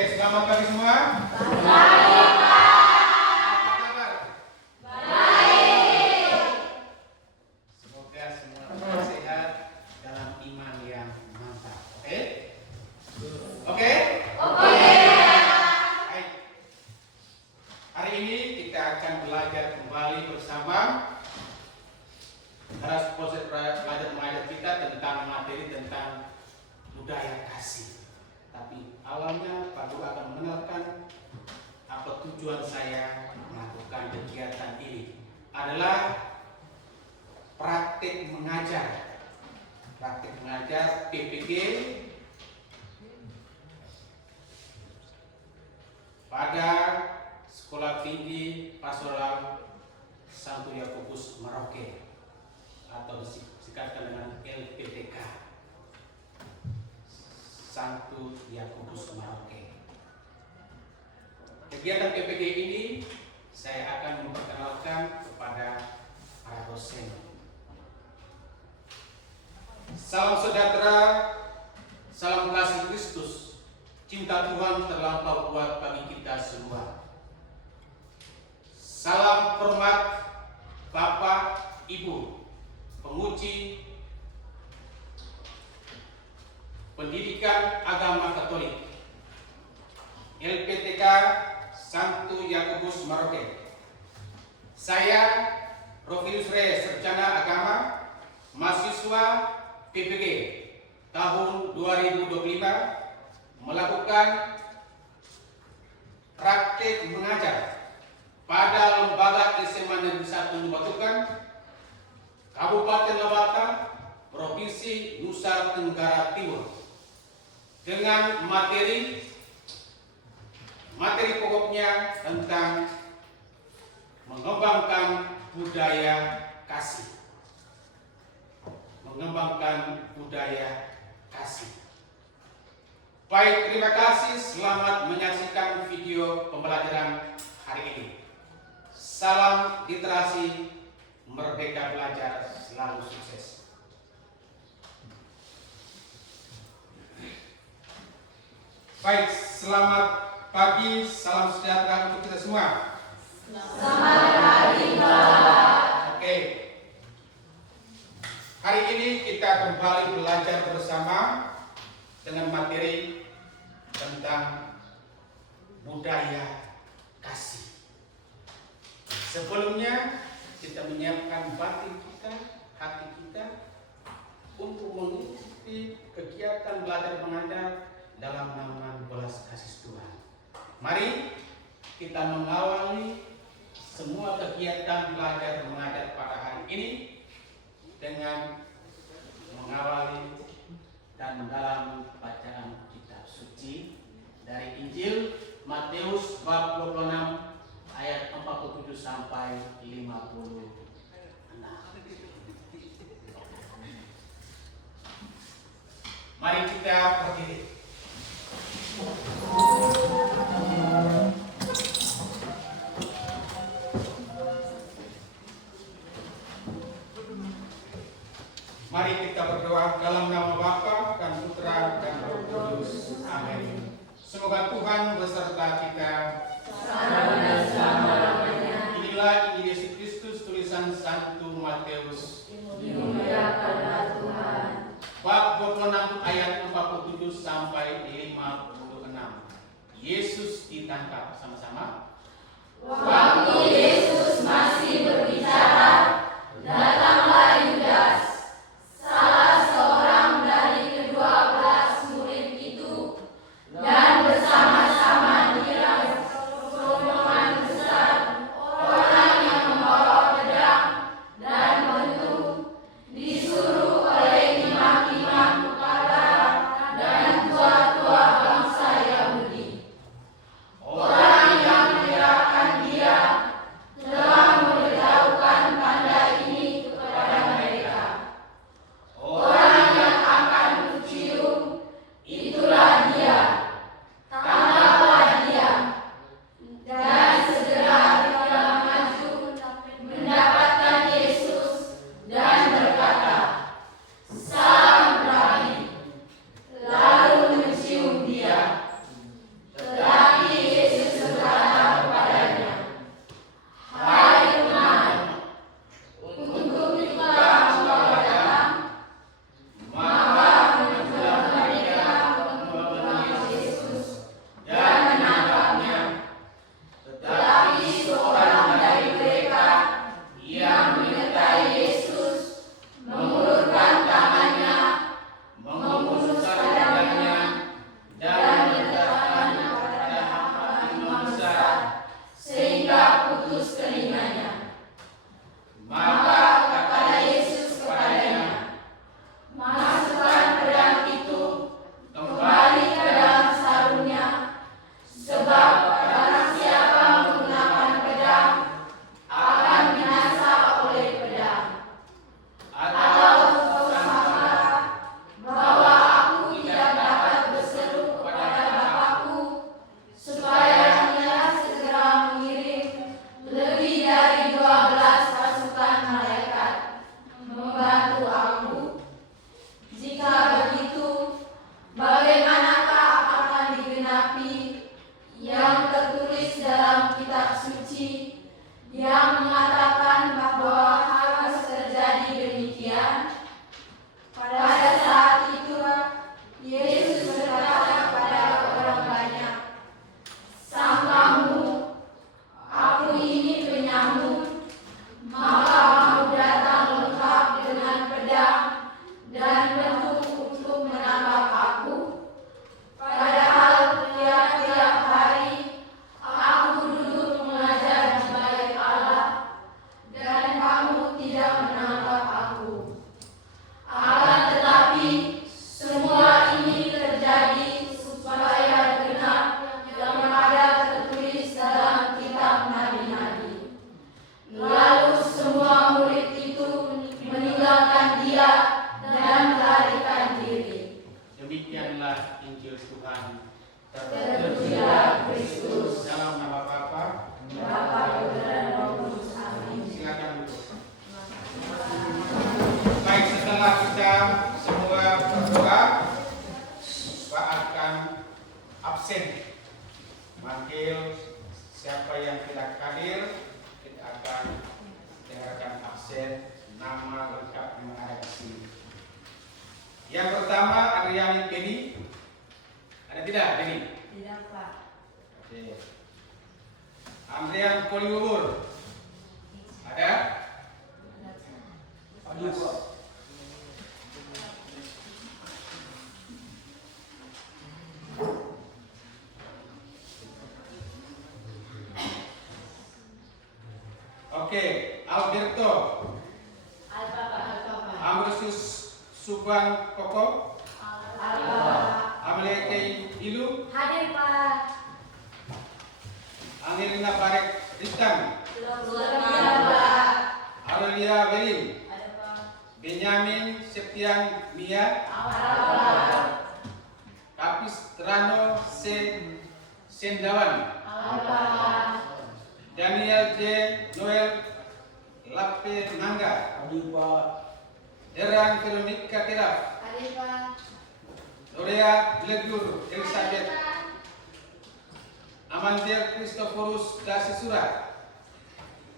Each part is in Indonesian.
Oke, selamat pagi semua. Baik, Apa kabar? baik. Semoga semua tetap sehat dalam iman yang mantap. Oke? Oke? Oke. Baik. Hari ini kita akan belajar kembali bersama. Harus proses belajar mengajar kita tentang materi tentang budaya kasih. Tapi awalnya Pak Guru akan mengenalkan apa tujuan saya melakukan kegiatan ini adalah praktik mengajar PPG pada Sekolah Tinggi Pastoral Santo Yakobus Merauke atau disingkatkan dengan LPTK Santo Yakobus Merauke. Kegiatan PPG ini saya akan memperkenalkan kepada para dosen. Salam sejahtera, salam kasih Kristus, cinta Tuhan terlampau kuat bagi kita semua. Salam hormat Bapak, Ibu, penguji pendidikan agama Katolik LPTK Santo Yakobus Merauke. Saya Rofilus Reyes, Sarjana Agama, mahasiswa PPG tahun 2025, melakukan praktik mengajar pada Lembaga SMA Negeri 1 Lubatukan, Kabupaten Lebata, Provinsi Nusa Tenggara Timur, dengan materi pokoknya tentang mengembangkan budaya kasih. Baik, terima kasih. Selamat menyaksikan video pembelajaran hari ini. Salam literasi, merdeka belajar, selalu sukses. Baik, selamat pagi, salam sejahtera untuk kita semua. Selamat pagi, Pak. Oke. Hari ini kita kembali belajar bersama dengan materi tentang budaya kasih. Sebelumnya kita menyiapkan batin kita, hati kita untuk mengikuti kegiatan belajar mengajar dalam naungan belas kasih Tuhan. Mari kita mengawali semua kegiatan belajar mengajar pada hari ini dengan mengawali dan mendalami bacaan kitab suci dari Injil Matius bab 26 ayat 47 sampai 56. Mari kita berdiri. Mari kita berdoa dalam nama Bapa dan Putra dan Roh Kudus. Amin. Semoga Tuhan beserta kita. Inilah Injil Yesus Kristus tulisan Santo Matius. Dimuliakanlah Tuhan. Bab 26 ayat 47 sampai 56. Yesus ditangkap sama-sama. Waktu Yesus masih berbicara, datanglah Yudas, salah seorang dari ke-12 murid itu, dan bersama-sama dia rombongan besar orang yang membawa pedang dan bentuk, disuruh oleh imam-imam kepala dan tua-tua bangsa Yahudi. Orang yang menyerahkan dia yang tertulis dalam kitab suci yang mengatakan bahwa harus terjadi demikian. Pada saat itu Yesus berkata kepada orang banyak, "Sangkamu aku ini penyamun, maka kamu datang lengkap dengan pedang dan bentuk untuk menangkap aku? Padahal tiap-tiap hari aku duduk mengajar di bait Allah dan kamu tidak menangkap aku. Akan tetapi semua ini terjadi supaya genap yang ada tertulis dalam kitab nabi-nabi." Lalu semua murid itu meninggalkan dia dan melarikan diri. Demikianlah Injil Tuhan. Terpujilah Kristus. Dalam nama Bapa, Bapa, Putra, dan Roh Kudus. Amin. silakan duduk. Baik, setelah kita semua berdoa, Pak akan absen. Manggil siapa yang tidak hadir, kita akan dengarkan absen nama lengkap yang ada di sini. Yang pertama, Adriani Penny. Ada tidak, Penny? Tidak, Pak. Oke. Andrian Poliwur. Ada? Ada, Pak. Oke, Alberto. Alfa, Pak. Alfa, Pak. Ambrosius Subang Koko. Alfa. Ameleke Ilu. Hadir, Pak. Angelina Barek Rizkan. Sudah, Pak. Aurelia Berin. Ada, Pak. Benyamin Septian Mia. Alfa. Kapis Terano Sendawan. Alfa. Daniel J. Noel Lape Nangga. Hadir, Pak. Deran Veronica Kiraf. Hadir, Pak. Dorea Blegur Elizabeth. Amandir Christophorus Dasisura.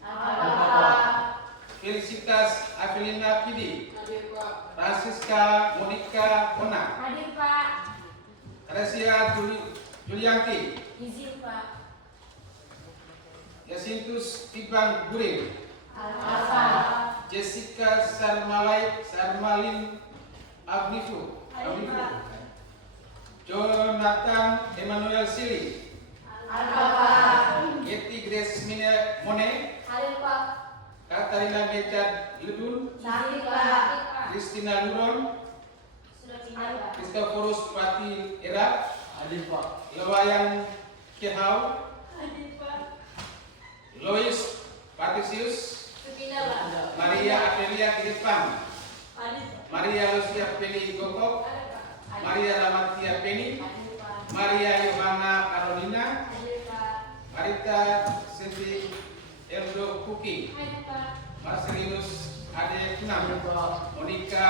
Alfa. Felicitas Avelina Pidi. Hadir, Pak. Francisca Monica Ona. Hadir, Pak. Teresia Julianti. Izin, Pak. Yasintus Iban Burin. Alfa. Jessica Sarmalin Agnifu. Hadir, Pak. Jonathan Emmanuel Sili. Alfa. Yeti Grace Mone. Hadir, Pak. Katarina Mejad Ledun. Hadir, Pak. Christina Luron. Sudah pindah, Pak. Christophorus Pati Era. Hadir, Pak. Lewayan Kehau. Hadir, Pak. Lois Patricius. Sudah pindah, Pak. Maria Amelia Kirifan. Hadir, Pak. Maria Lucia Penny Gokok. Ada, Pak. Hadir. Maria Ramatia Penny. Hadir, Pak. Maria Yohana Carolina. Hadir, Pak. Marita Cindy Eldo Kuki. Hadir, Pak. Marcelinus Ade Hadir, Kunam. Pak. Monica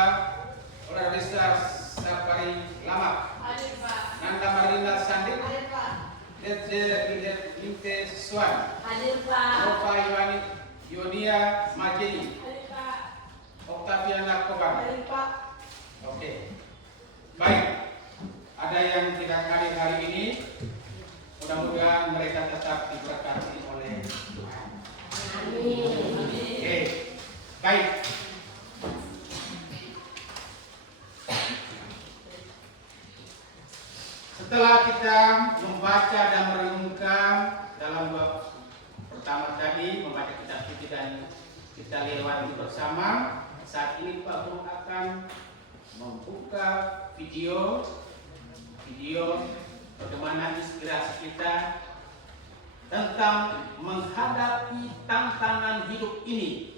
Oradesa Sapari Lamak. Hadir, Pak. Nanda Marina Sandik. Hadir, Pak. Dede Linte Swan. Hadir, Pak. Nova Yonia Majeni. Hadir, Pak. Octaviana Kobar. Hadir, Pak. Oke. Baik. Ada yang tidak hadir hari ini. Mudah-mudahan mereka tetap diberkati oleh Tuhan. Amin. Oke. Baik. Setelah kita membaca dan merenungkan dalam bab pertama tadi, membaca kitab suci dan kita lewati bersama, saat ini Pak Guru akan membuka video bagaimana inspirasi kita tentang menghadapi tantangan hidup ini.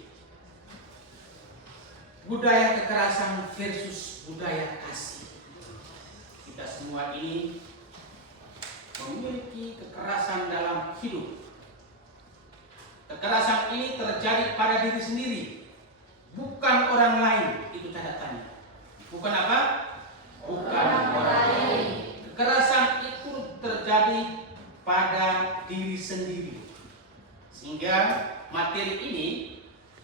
Budaya kekerasan versus budaya kasih. Kita semua ini memiliki kekerasan dalam hidup. Kekerasan ini terjadi pada diri sendiri, bukan orang lain. Itu catatannya. Bukan apa? Bukan orang lain. Kekerasan itu terjadi pada diri sendiri. Sehingga materi ini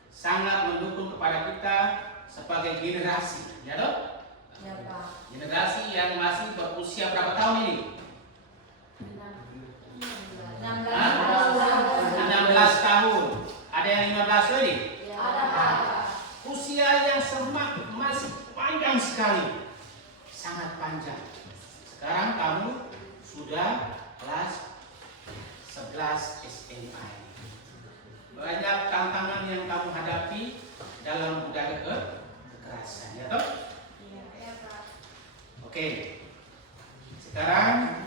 sangat mendukung kepada kita sebagai generasi, ya dok? Ya Pak. Generasi yang masih berusia berapa tahun ini? 16 Hah? tahun. 16 tahun. Ada yang 15 lagi? Ya, ada Pak. Usia yang masih panjang sekali. Sangat panjang. Sekarang kamu sudah kelas 11 SMA. Banyak tantangan yang kamu hadapi dalam budaya kekerasan, ya toh? Ya Pak. Oke. Sekarang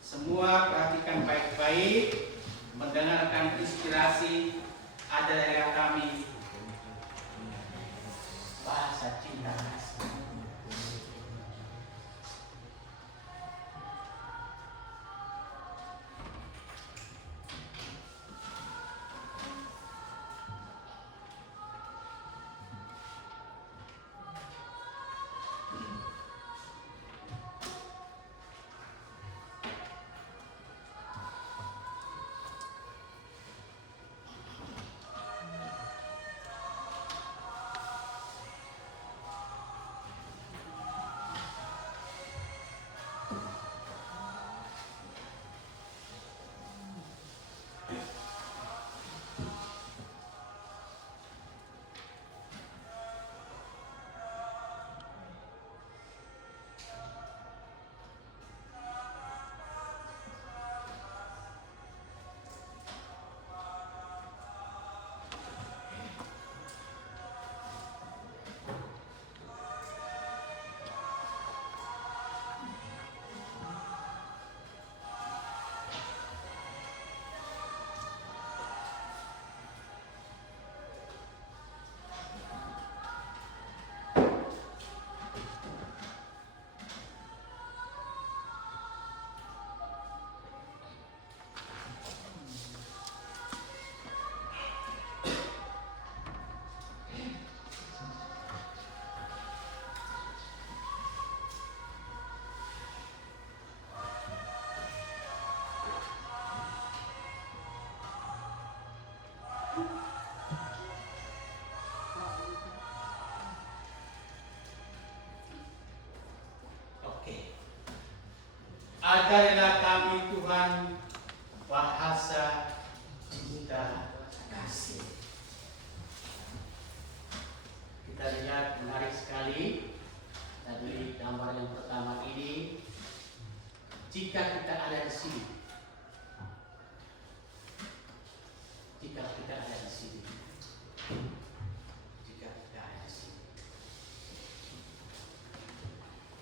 semua perhatikan baik-baik, mendengarkan inspirasi ada dari kami. Bahasa cinta kasih. Oke. Ajarilah kami Tuhan bahasa cinta kasih. Kita lihat menarik sekali tadi gambar yang pertama ini. Jika kita ada di sini, jika kita ada di sini, jika kita ada di sini,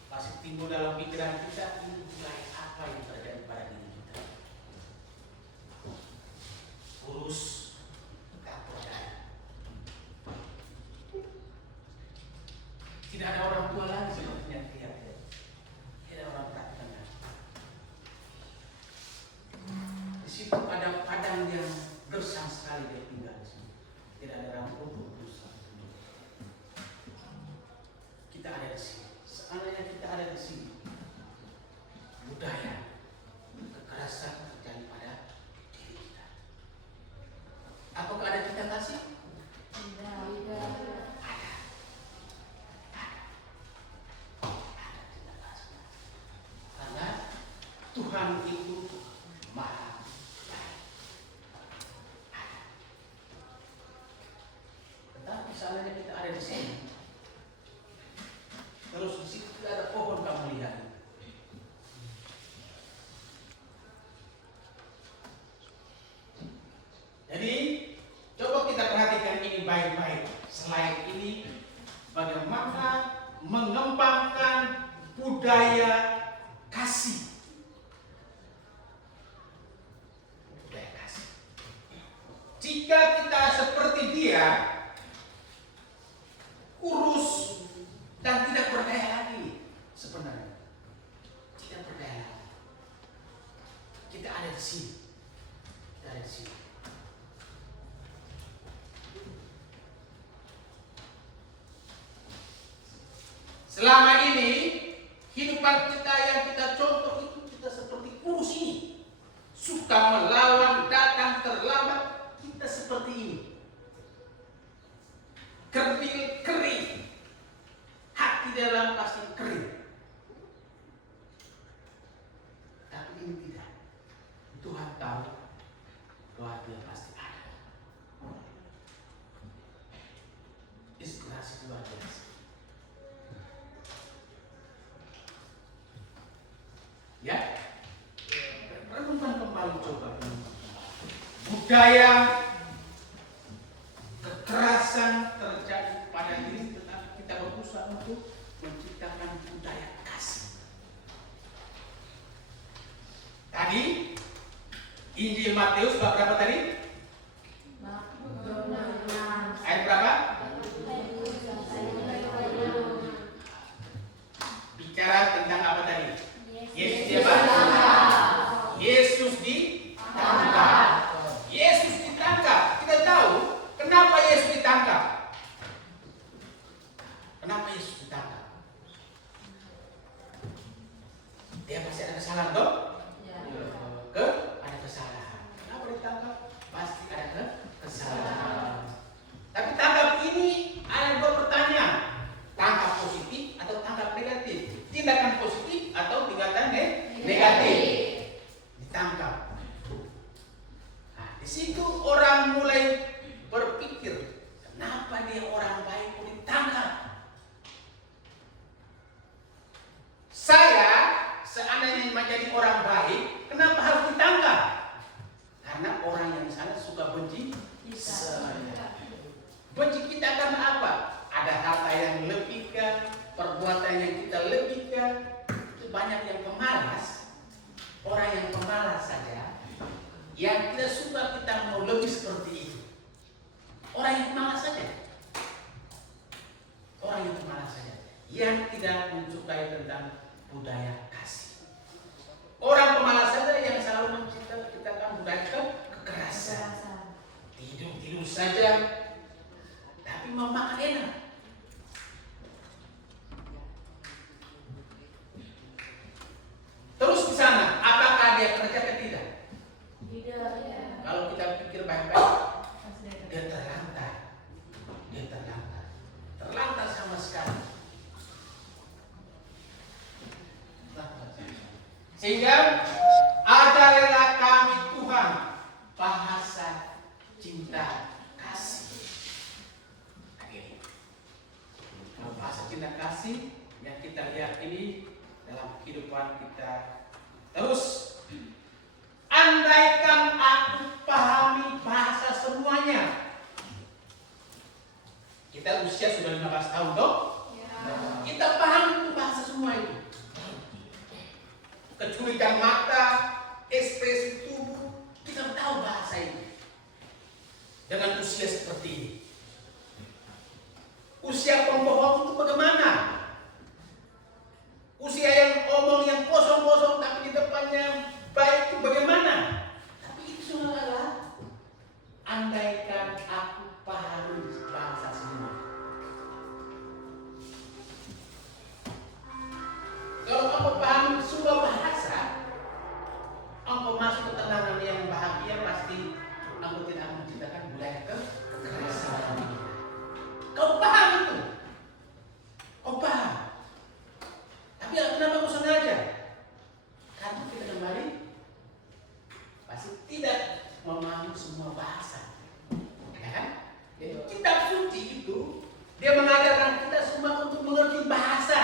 pasti timbul dalam pikiran kita ini mulai apa yang terjadi pada diri kita. Kurus, tak berdaya. Tidak ada orang tua lagi sepertinya lihat. Tidak ada orang perhatikan lagi. Di situ ada padang yang gersang sekali dia tinggal di sini. Tidak ada rambut berusaha. Kita ada di sini. Seandainya kita ada di sini, budaya kekerasan terjadi pada diri kita. Apakah ada kita kasih? Tidak. Ada. Ada kita kasih. Karena Tuhan itu maha baik. Ada. Tetapi seandainya kita ada di sini, terus di situ tidak ada pohon kamu lihat. Jadi coba kita perhatikan ini baik-baik. Selain ini, bagaimana mengembangkan budaya kasih. Budaya kasih. Jika kita seperti dia, kurus dan tidak berdaya lagi, sebenarnya tidak berdaya lagi. Kita ada di sini, kita ada di sini. Selama ini hidupan kita yang kita contoh itu kita seperti kurus ini. suka melawan, datang terlambat, kita seperti ini. Kerdil, kering. Hati dalam pasti kering. Tapi ini tidak. Tuhan tahu bahwa dia pasti ada. Inspirasi luar biasa. Ya, renungkan kembali coba. Budaya kekerasan terjadi pada diri, tetapi kita berusaha untuk menciptakan budaya kasih. Tadi Injil Matius bab berapa tadi? Ayat berapa? Bicara tentang apa tadi? Yesus siapa? Yesus ditangkap. Yesus ditangkap. Kita tahu kenapa Yesus ditangkap. Kenapa Yesus ditangkap? Dia pasti ada kesalahan toh? Ada kesalahan. Kenapa ditangkap? Pasti ada kesalahan. Tapi tangkap ini ada dua pertanyaan. Tangkap positif atau tangkap negatif? Tindakan positif atau tindakan negatif? Ditangkap. Nah, di situ orang mulai berpikir, kenapa dia orang baik kok ditangkap? Saya seandainya menjadi orang baik, kenapa harus ditangkap? Karena orang yang di sana suka benci saya. Benci kita karena apa? Ada harta yang lebihkan, perbuatan yang kita lebihkan. Itu banyak yang pemalas. Orang yang pemalas saja, yang tidak suka kita mau lebih seperti itu. Orang yang pemalas saja. Orang yang pemalas saja, yang tidak mencukai tentang budaya kasih. Orang pemalas saja yang selalu menciptakan budaya kekerasan. Tidur saja, tapi memakan enak. Terus di sana, apakah dia kerja atau tidak? Tidak. Kalau kita pikir baik-baik, dia terlantar. Dia terlantar. Terlantar sama sekali. Sehingga ajarilah kami Tuhan bahasa cinta kasih. Bahasa cinta kasih yang kita lihat ini dalam kehidupan kita. Terus, andaikan aku pahami bahasa semuanya. Kita usia sudah 15 tahun toh? Kita paham bahasa semua itu. Kecurigaan mata, ekspresi tubuh, kita tahu bahasa ini. Dengan usia seperti ini. Usia pembohong itu bagaimana? Usia yang omong yang kosong-kosong tapi di depannya baik itu bagaimana? Tapi itu semua adalah andaikan aku pahami bahasa semua. Kalau aku pahami semua bahasa, aku masuk ke tenangan yang bahagia, pasti aku tidak akan menciptakan budaya kekerasan. Kau paham itu? Kau paham? Tapi kenapa kau sengaja? Karena kita kembali pasti tidak memahami semua bahasa, ya kan? Jadi kitab suci itu dia mengajarkan kita semua untuk mengerti bahasa.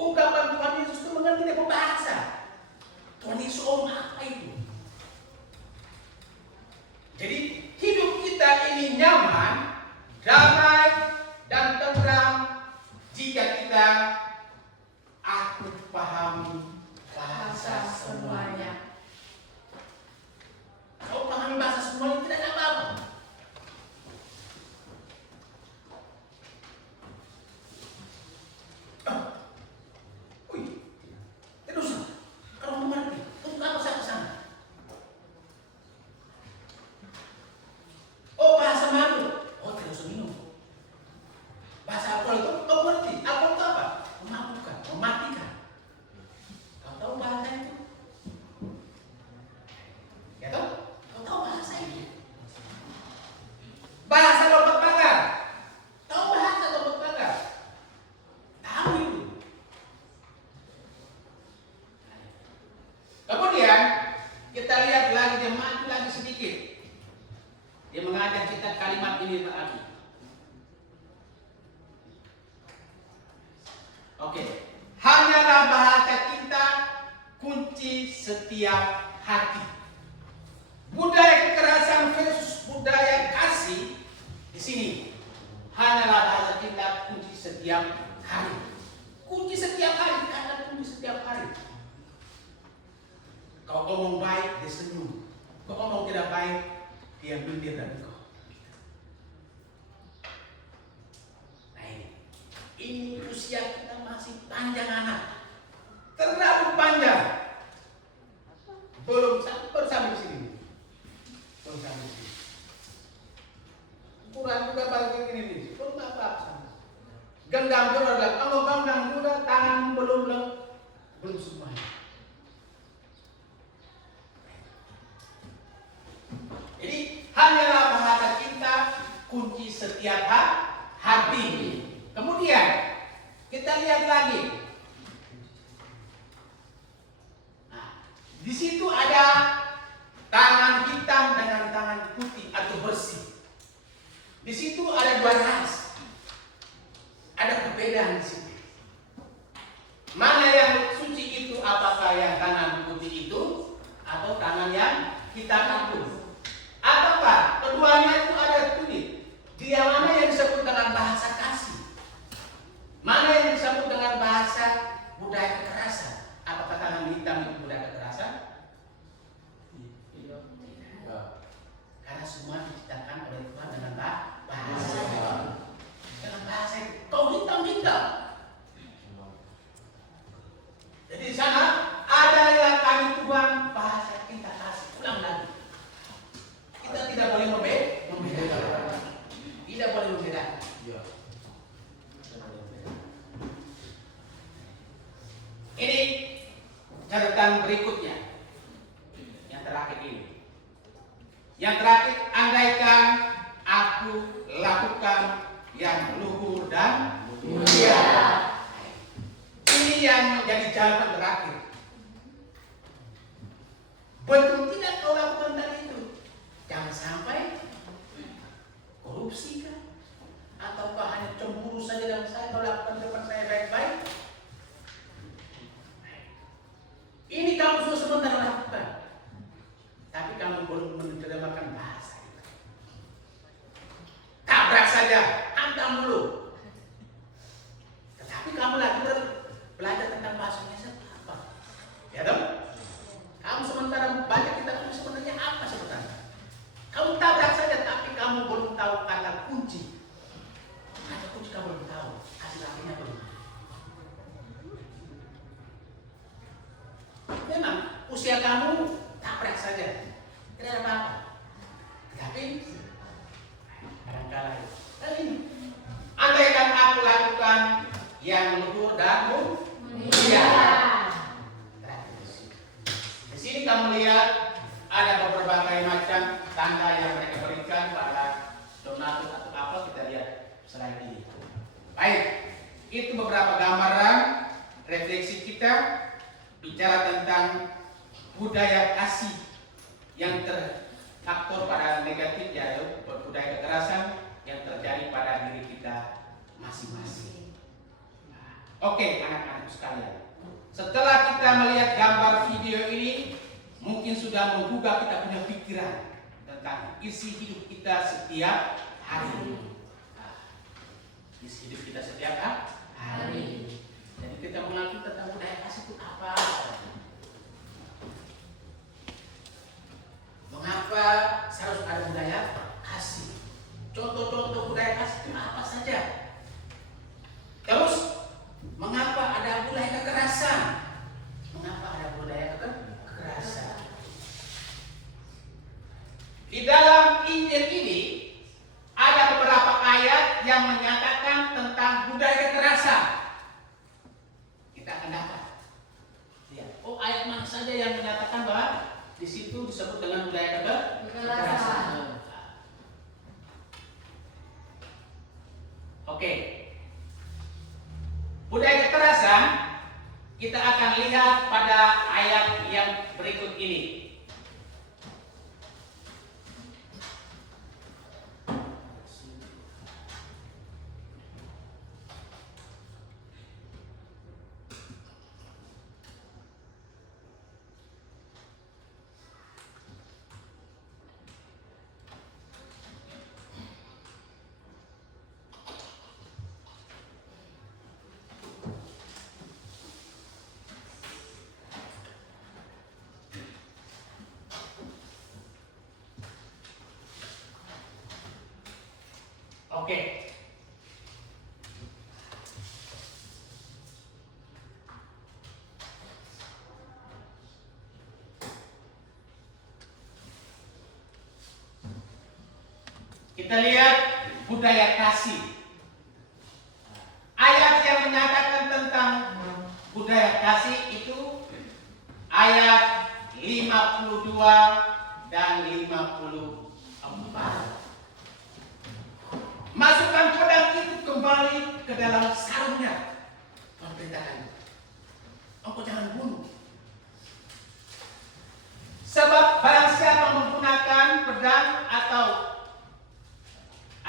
Ungkapan Tuhan Yesus itu mengerti dia bahasa. Tuhan Yesus ngomong apa itu? Jadi hidup kita ini nyaman, damai, dan tenang jika kita aku pahami bahasa semuanya. Kau paham kunci setiap hati. Budaya kekerasan versus budaya kasih di sini hanyalah bahasa kita kunci setiap hari. Kunci setiap hari, kata kunci setiap hari. Kau ngomong baik, dia senyum. Kau ngomong tidak baik, dia minggir dari kau. Nah ini usia kita masih panjang anak, terlalu panjang. Baru sampai sini. Baru sampai sini. Kurang juga balik ini nih. Belum apa-apa. Genggam juga, kalau genggam juga tangan belum semuanya. Jadi hanyalah bahasa cinta kunci setiap hati. Kemudian kita lihat lagi. Nah, di situ ada tangan hitam dengan tangan putih atau bersih. Di situ ada dua ras. Ada perbedaan di situ. Mana yang suci itu, apakah yang tangan putih itu atau tangan yang hitam itu? Ataukah keduanya itu ada tulis? Dia mana yang disebut dengan bahasa kasih? Mana yang disebut dengan bahasa budaya kekerasan? Apakah tangan hitam itu budaya kekerasan? Tidak. Karena semua diciptakan oleh Tuhan dengan bahasa. Dengan bahasa itu. Kau hitam. Jadi di sana ada yang kami Tuhan bahasa kita kasih. Ulang lagi. Kita tidak boleh membedakan. Tidak boleh membedakan. Ini catatan berikutnya. Yang terakhir ini. Yang terakhir, andaikan aku lakukan yang luhur dan mulia. Ini yang menjadi jawaban terakhir. Betul tidak kau lakukan tadi itu? Jangan sampai korupsi kan? Ataukah hanya cemburu saja dengan saya, kau lakukan depan saya baik-baik? Ini kamu sudah sebentar lakukan, tapi kamu belum menerjemahkan bahasa itu. Tabrak saja, hantam dulu. Tetapi kamu lagi belajar tentang bahasa Indonesia apa? Ya dong? Kamu sementara baca kitab itu sebenarnya apa sebenarnya? Kamu tabrak saja, tapi kamu belum tahu kata kunci. Kata kunci kamu belum tahu, hasil akhirnya belum. Memang usia kamu tabrak saja, tidak ada apa-apa. Tapi kadang-kadang ini, andaikan aku lakukan yang luhur dan mulia. Di sini kamu lihat ada beberapa macam tanda yang mereka berikan pada donatur atau apa, kita lihat selain ini. Baik, itu beberapa gambaran refleksi kita bicara tentang budaya kasih yang terfaktor pada negatif, yaitu budaya kekerasan yang terjadi pada diri kita masing-masing. Oke, anak-anak sekalian, setelah kita melihat gambar video ini, mungkin sudah menggugah kita punya pikiran tentang isi hidup kita setiap hari. Isi hidup kita setiap hari. Jadi kita mengerti tentang budaya kasih itu apa? Mengapa harus ada budaya kasih? Contoh-contoh budaya kasih itu apa saja? Terus, mengapa ada budaya kekerasan? Mengapa ada budaya kekerasan? Di dalam Injil ini ada beberapa ayat yang menyatakan tentang budaya kekerasan. Kita akan dapat. Ya. Oh, ayat mana saja yang menyatakan bahwa di situ disebut dengan budaya kekerasan? Oke. Budaya kekerasan kita akan lihat pada ayat yang berikut ini. Kita lihat budaya kasih. Ayat yang menyatakan tentang budaya kasih itu ayat 52 dan 54. Masukkan pedang itu kembali ke dalam sarungnya. Tuhan perintahkan, engkau jangan bunuh. Sebab barang siapa menggunakan pedang atau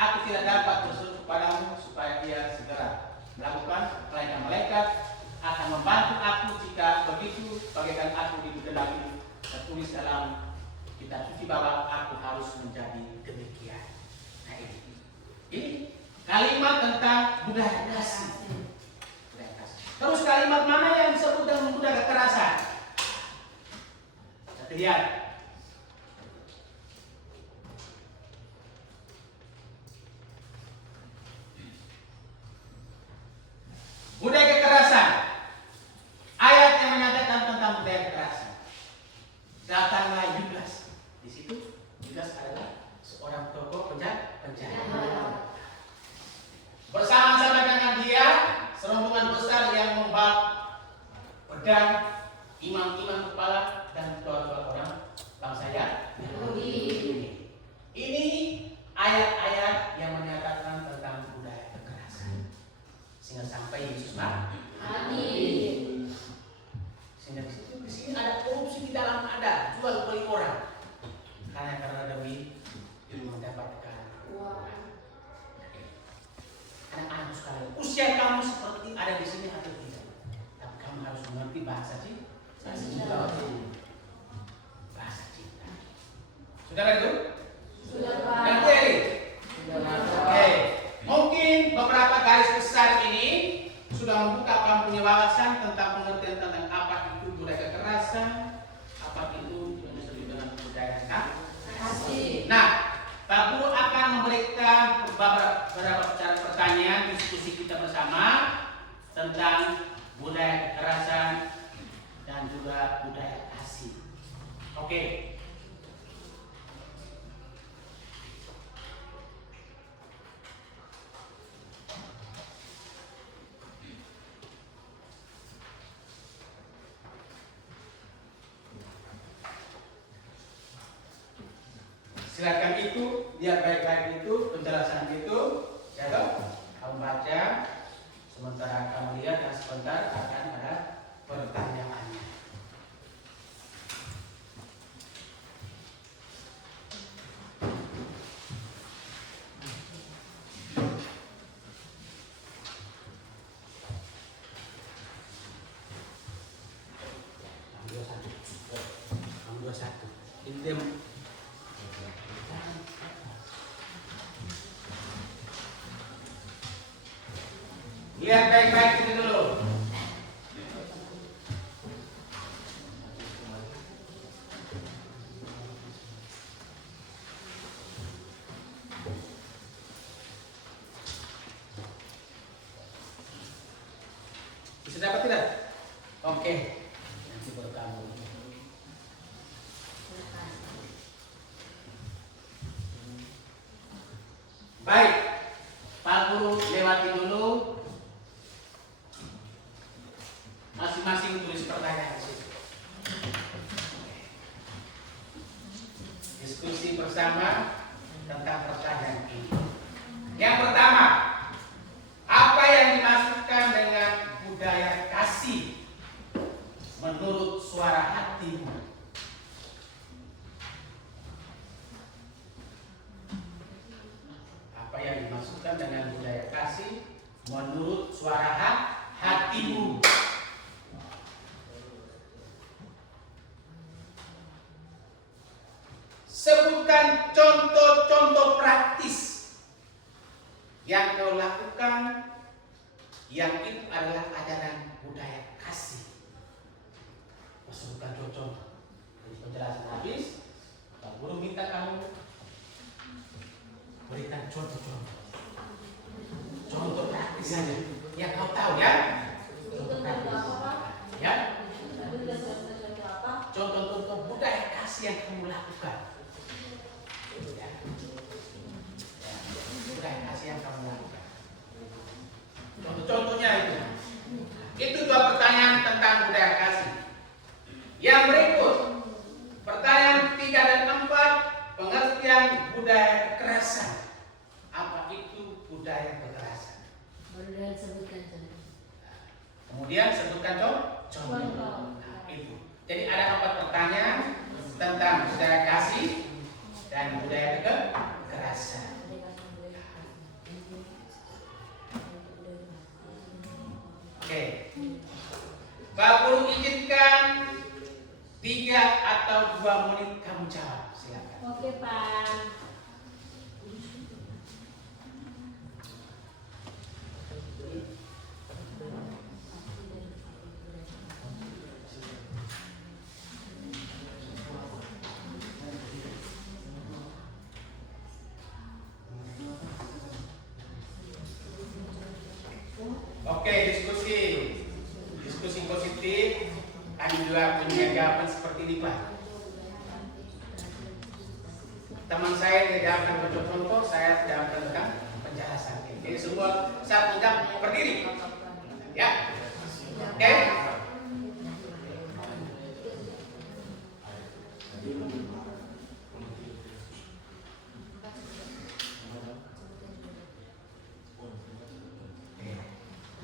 aku tidak dapat berseru kepadamu supaya dia segera melakukan, melainkan malaikat akan membantu aku jika begitu bagaikan aku dibedenagi tertulis dalam kitab suci bahwa aku harus menjadi demikian. Nah ini kalimat tentang budaya kasih. Terus kalimat mana yang disebut dengan budaya kekerasan? Kita lihat. Budaya kekerasan. Ayat yang menyatakan tentang budaya kekerasan. Datanglah Yudas. Di situ Yudas adalah seorang tokoh penjahat. Bersama-sama dengan dia serombongan besar yang membawa pedang, imam-imam kepala dan tua-tua orang bangsa Yahudi. Ini ayat-ayat yang menyatakan tentang budaya kekerasan. Sehingga sampai Yesus mati. Amin. Sehingga di sini ada korupsi di dalam, ada jual beli orang. Karena demi mendapatkan uang. Anak-anak sekalian, usia kamu seperti ada di sini atau tidak? Tapi kamu harus mengerti bahasa cinta. Bahasa cinta. Sudah itu? Sudah, Pak. Yang kiri? Oke. Mungkin beberapa garis besar ini sudah membuka kamu punya wawasan tentang pengertian tentang apa itu budaya kekerasan, apa itu yang disebut dengan budaya kasih. Nah, Pak Guru akan memberikan beberapa pertanyaan diskusi kita bersama tentang budaya kekerasan dan juga budaya kasih. Oke. Silakan itu, lihat baik-baik itu, penjelasan itu, ya toh? Kamu baca, sementara kamu lihat dan sebentar akan ada pertanyaannya. Nomor 21. Ini lihat baik-baik itu dulu. Bisa dapat tidak? Oke. Nanti baru kamu. Baik. Pak Guru lewati dulu. Masing-masing tulis pertanyaan di situ. Diskusi bersama tentang pertanyaan ini. Yang pertama, apa yang dimaksudkan dengan budaya kasih menurut suara hatimu? Apa yang dimaksudkan dengan budaya kasih menurut suara hatimu? Sebutkan contoh-contoh praktis yang kau lakukan yang itu adalah ajaran budaya kasih. Sebutkan contoh. Penjelasan habis, Pak Guru minta kamu berikan contoh-contoh. Contoh praktis saja yang kau tahu ya. Contoh praktis. Ya. Contoh-contoh budaya kasih yang kamu lakukan. Ya. budaya kasih yang kamu lakukan? Contohnya itu. Itu dua pertanyaan tentang budaya kasih. Yang berikut, pertanyaan 3 dan 4, pengertian budaya kekerasan. Apa itu budaya kekerasan? Boleh sebutkan contoh. Kemudian sebutkan contoh. Nah, itu. Jadi ada 4 pertanyaan tentang budaya kasih dan budaya kekerasan. Oke. Pak Guru izinkan 3 atau 2 menit kamu jawab. Silakan. Oke, Pak. Oke, diskusi positif. Kami juga punya jawaban seperti ini, Pak. Teman saya tidak akan contoh, saya tidak akan tentang penjelasan. Jadi semua saat menjawab berdiri, ya. Oke.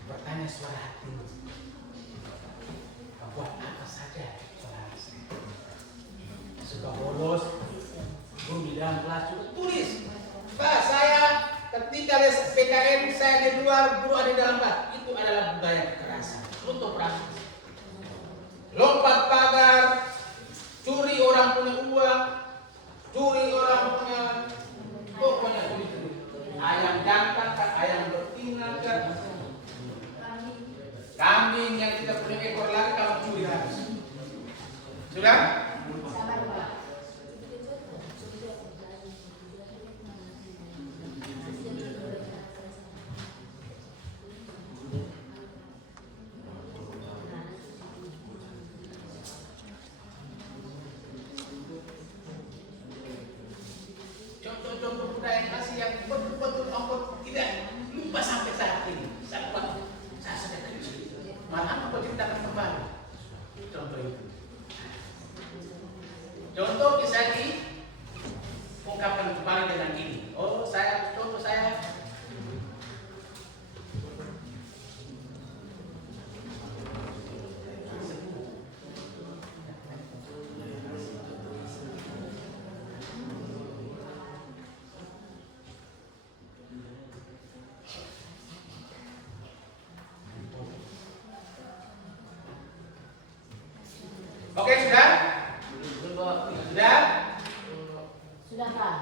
Bertanya suara hati. Buat apa saja suara hati? Suka bolos, belum di dalam kelas juga tulis. Pak, saya ketika les PKN saya di luar, guru ada di dalam kelas. Itu adalah budaya kekerasan. Contoh praktis. Lompat pagar, curi orang punya uang, curi orang punya, pokoknya ayam jantan, ayam betina, kambing yang tidak punya ekor lagi kamu curi habis. Sudah? Contoh-contoh budaya kasih yang betul-betul engkau tidak lupa sampai saat ini. Saya sedang tadi. Malah aku ceritakan kembali. Contoh itu. Contoh bisa diungkapkan kembali dengan ini. Oh, contoh saya. Oke, sudah? Sudah? Sudah, Pak.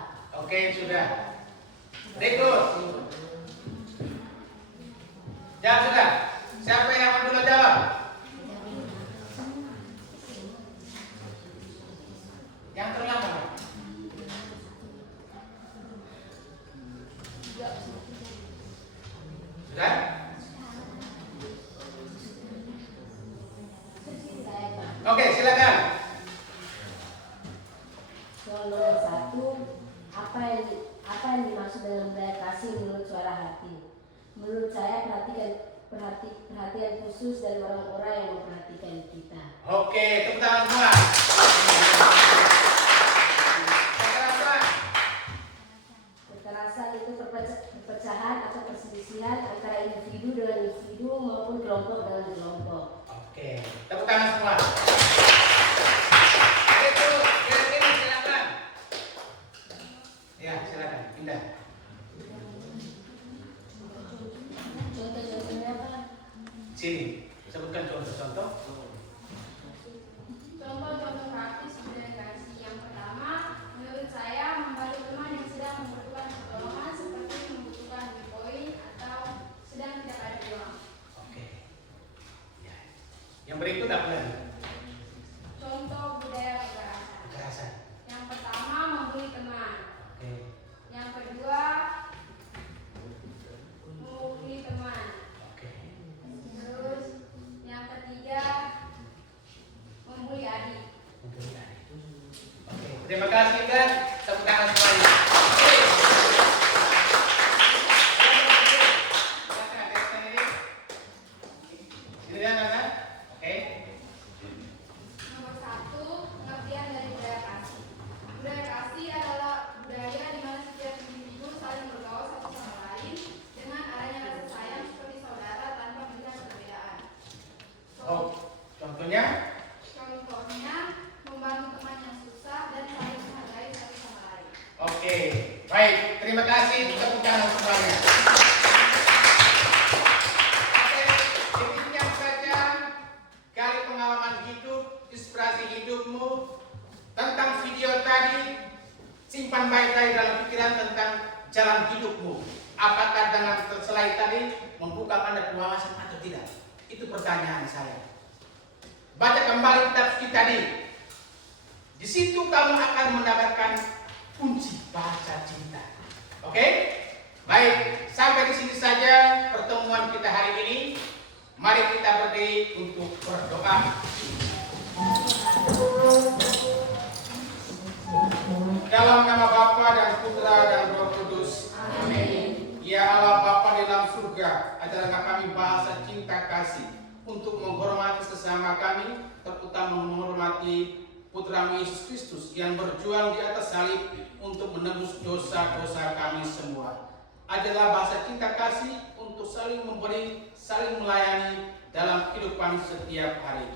Oke, sudah. Berikut. Jawab sudah. Siapa yang dulu jawab? Yang terlambat. Sudah? Oke, silakan. Soal nomor 1, apa yang dimaksud dengan budaya kasih menurut suara hati? Menurut saya perhatian khusus dari orang-orang yang memperhatikan kita. Oke, tepuk tangan semua. Kekerasan. Kekerasan itu perpecahan atau perselisihan antara individu dengan individu maupun kelompok dengan kelompok. Oke, tepuk tangan semua. Itu, ini silakan. Ya, silakan, pindah. Contoh-contohnya apa? Sini, sebutkan contoh-contoh. Contoh-contoh praktis budaya kasih. Yang pertama, menurut saya membantu teman yang sedang membutuhkan pertolongan seperti membutuhkan poin atau sedang tidak ada uang. Oke. Ya. Yang berikut apa lagi? Contoh budaya kekerasan. Kekerasan. Yang pertama, membuli teman. Oke. Yang kedua, memukuli teman. Oke. Terus yang ketiga, membuli adik. Oke. Terima kasih kan. Tepuk tangan semuanya. Oke. Baik, terima kasih tepuk tangan semuanya. Oke, demikian saja gali pengalaman hidup, inspirasi hidupmu tentang video tadi. Simpan baik-baik dalam pikiran tentang jalan hidupmu. Apakah dengan slide tadi membuka Anda wawasan atau tidak? Itu pertanyaan saya. Baca kembali kitab suci tadi. Di situ kamu akan mendapatkan kunci bahasa cinta. Oke? Baik, sampai di sini saja pertemuan kita hari ini. Mari kita berdiri untuk berdoa. Dalam nama Bapa dan Putra dan Roh Kudus. Amin. Ya Allah Bapa di dalam surga, ajarkan kami bahasa cinta kasih untuk menghormati sesama kami, terutama menghormati Putra Yesus Kristus yang berjuang di atas salib untuk menebus dosa-dosa kami semua. Adalah bahasa cinta kasih untuk saling memberi, saling melayani dalam kehidupan setiap hari.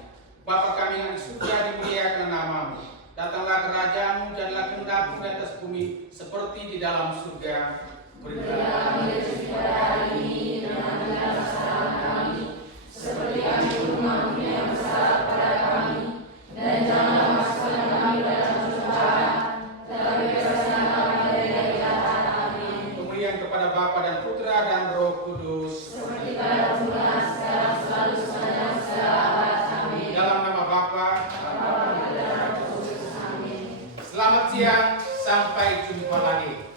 Bapa kami yang di surga, dimuliakan namamu. Datanglah kerajaan-Mu, jadilah kehendak-Mu di atas bumi seperti di dalam surga. Berikanlah kami rezeki pada hari ini, dan ampunilah kesalahan kami, seperti kami pun mengampuni yang bersalah kepada kami, dan janganlah masukkan kami dalam pencobaan, tetapi bebaskanlah kami dari yang jahat. Amin. Kemuliaan kepada Bapa dan Putra dan Roh Kudus, seperti pada permulaan, sekarang, selalu, sepanjang segala abad. Amin. Dalam nama Bapa, Selamat siang, sampai jumpa lagi.